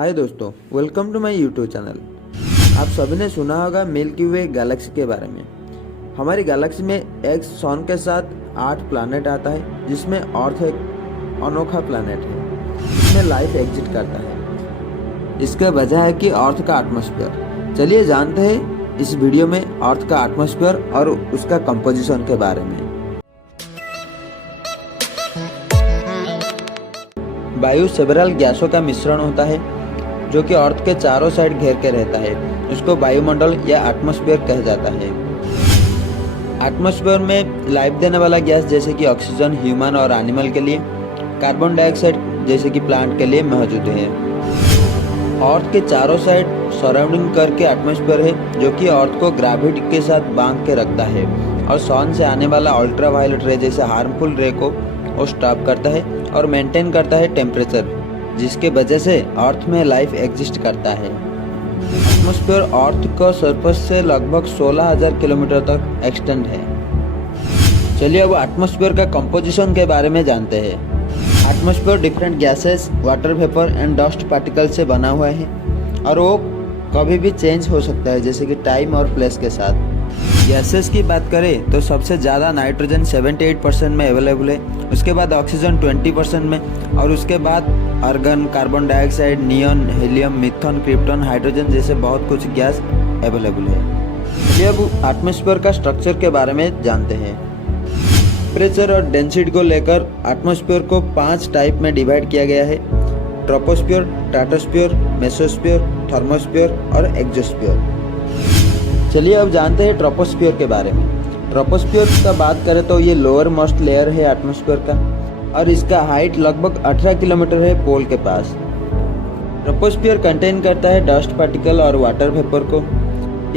हाय दोस्तों, welcome to my YouTube channel. आप सभी ने सुना होगा मिल्की वे गैलेक्सी के बारे में। हमारी गैलेक्सी में एक सन के साथ 8 प्लैनेट आता है, जिसमें अर्थ एक अनोखा प्लैनेट है जिसमें लाइफ एग्जिस्ट करता है। इसका वजह है कि अर्थ का एटमॉस्फेयर। चलिए जानते हैं इस वीडियो में अर्थ का एटमॉस्फेयर और उसका कंपोजिशन के बारे में। वायु सेवरल गैसों का मिश्रण होता है जो कि अर्थ के चारों साइड घेर के रहता है। उसको वायुमंडल या एटमॉस्फेयर कहा जाता है। एटमॉस्फेयर में लाइफ देने वाला गैस जैसे कि ऑक्सीजन ह्यूमन और एनिमल के लिए, कार्बन डाइऑक्साइड जैसे कि प्लांट के लिए मौजूद है। अर्थ के चारों साइड सराउंडिंग करके एटमॉस्फेयर है जो कि अर्थ को ग्रेविटी के साथ बांध के रखता है और सन से आने वाला अल्ट्रावायलेट रे जैसे हार्मफुल रे को वो स्टॉप करता है और मेंटेन करता है टेम्परेचर, जिसके वजह से अर्थ में लाइफ एग्जिस्ट करता है। एटमॉस्फेयर अर्थ का सरफेस से लगभग 16,000 किलोमीटर तक एक्सटेंड है। चलिए अब एटमॉस्फेयर का कंपोजिशन के बारे में जानते हैं। Atmosphere different gases, water vapour and dust particle से बना हुआ है और वो कभी भी चेंज हो सकता है जैसे कि टाइम और प्लेस के साथ। गैसेस की बात करें तो सबसे ज़्यादा नाइट्रोजन 78% में अवेलेबल है, उसके बाद ऑक्सीजन 20% में और उसके बाद argon, carbon dioxide, neon, helium, methane, krypton, hydrogen जैसे बहुत कुछ गैस अवेलेबल है। चलिए अब एटमॉस्फेयर का स्ट्रक्चर के बारे में जानते हैं। टेम्परेचर और डेंसिटी को लेकर एटमॉस्फेयर को 5 टाइप में डिवाइड किया गया है: ट्रोपोस्फियर, स्ट्रेटोस्फियर, मेसोस्फियर, थर्मोस्फियर और एक्सोस्फियर। चलिए अब जानते हैं ट्रोपोस्फियर के बारे में। ट्रोपोस्फियर का बात करें तो ये लोअर मोस्ट लेयर है एटमॉस्फेयर का और इसका हाइट लगभग 18 किलोमीटर है पोल के पास। ट्रोपोस्फियर कंटेन करता है डस्ट पार्टिकल और वाटर वेपर को।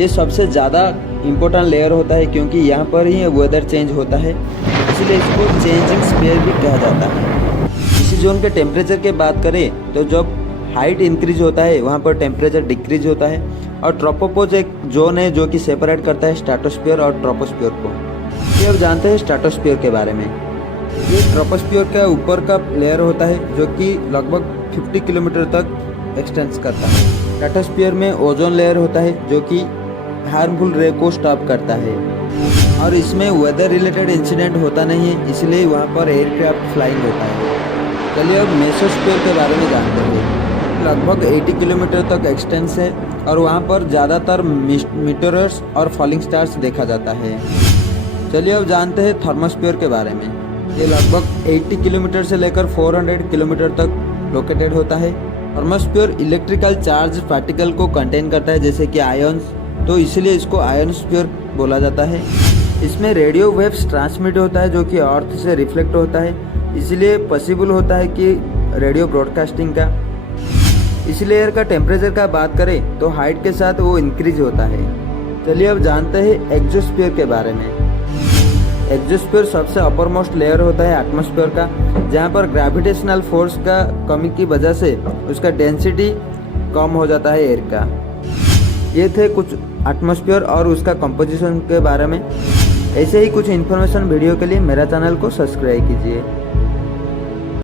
ये सबसे ज़्यादा इम्पोर्टेंट लेयर होता है क्योंकि यहाँ पर ही वेदर चेंज होता है, इसलिए इसको चेंजिंग स्फीयर भी कहा जाता है। इसी जोन के टेम्परेचर की बात करें तो जब हाइट इंक्रीज होता है वहाँ पर टेम्परेचर डिक्रीज होता है। और ट्रोपोपोज एक जोन है जो कि सेपरेट करता है स्ट्रेटोस्फियर और ट्रोपोस्फियर को। ये अब जानते हैं स्ट्रेटोस्फियर के बारे में। ये ट्रोपोस्फियर का ऊपर का लेयर होता है जो कि लगभग 50 किलोमीटर तक एक्सटेंड करता है। स्ट्रेटोस्फियर में ओजोन लेयर होता है जो कि हार्मफुल रे को स्टॉप करता है और इसमें वेदर रिलेटेड इंसिडेंट होता नहीं है, इसलिए वहाँ पर एयरक्राफ्ट फ्लाइंग होता है। चलिए अब मेसोस्फियर के बारे में जानते हैं। लगभग 80 किलोमीटर तक एक्सटेंस है और वहाँ पर ज़्यादातर मीटोरस और फॉलिंग स्टार्स देखा जाता है। चलिए अब जानते हैं थर्मोस्फियर के बारे में। ये लगभग 80 किलोमीटर से लेकर 400 किलोमीटर तक लोकेटेड होता है। थर्मोस्फियर इलेक्ट्रिकल चार्ज पार्टिकल को कंटेन करता है जैसे कि आयन्स, तो इसलिए इसको आयनोस्फीयर बोला जाता है। इसमें रेडियो वेव्स ट्रांसमिट होता है जो कि अर्थ से रिफ्लेक्ट होता है, इसलिए पॉसिबल होता है कि रेडियो ब्रॉडकास्टिंग का। इस लेयर का टेम्परेचर का बात करें तो हाइट के साथ वो इंक्रीज होता है। चलिए अब जानते हैं एक्सोस्फीयर के बारे में। एक्सोस्फीयर सबसे अपर मोस्ट लेयर होता है एटमॉस्फेयर का, जहाँ पर ग्रेविटेशनल फोर्स का कमी की वजह से उसका डेंसिटी कम हो जाता है एयर का। ये थे कुछ एटमॉस्फेयर और उसका कंपोजिशन के बारे में। ऐसे ही कुछ इन्फॉर्मेशन वीडियो के लिए मेरा चैनल को सब्सक्राइब कीजिए।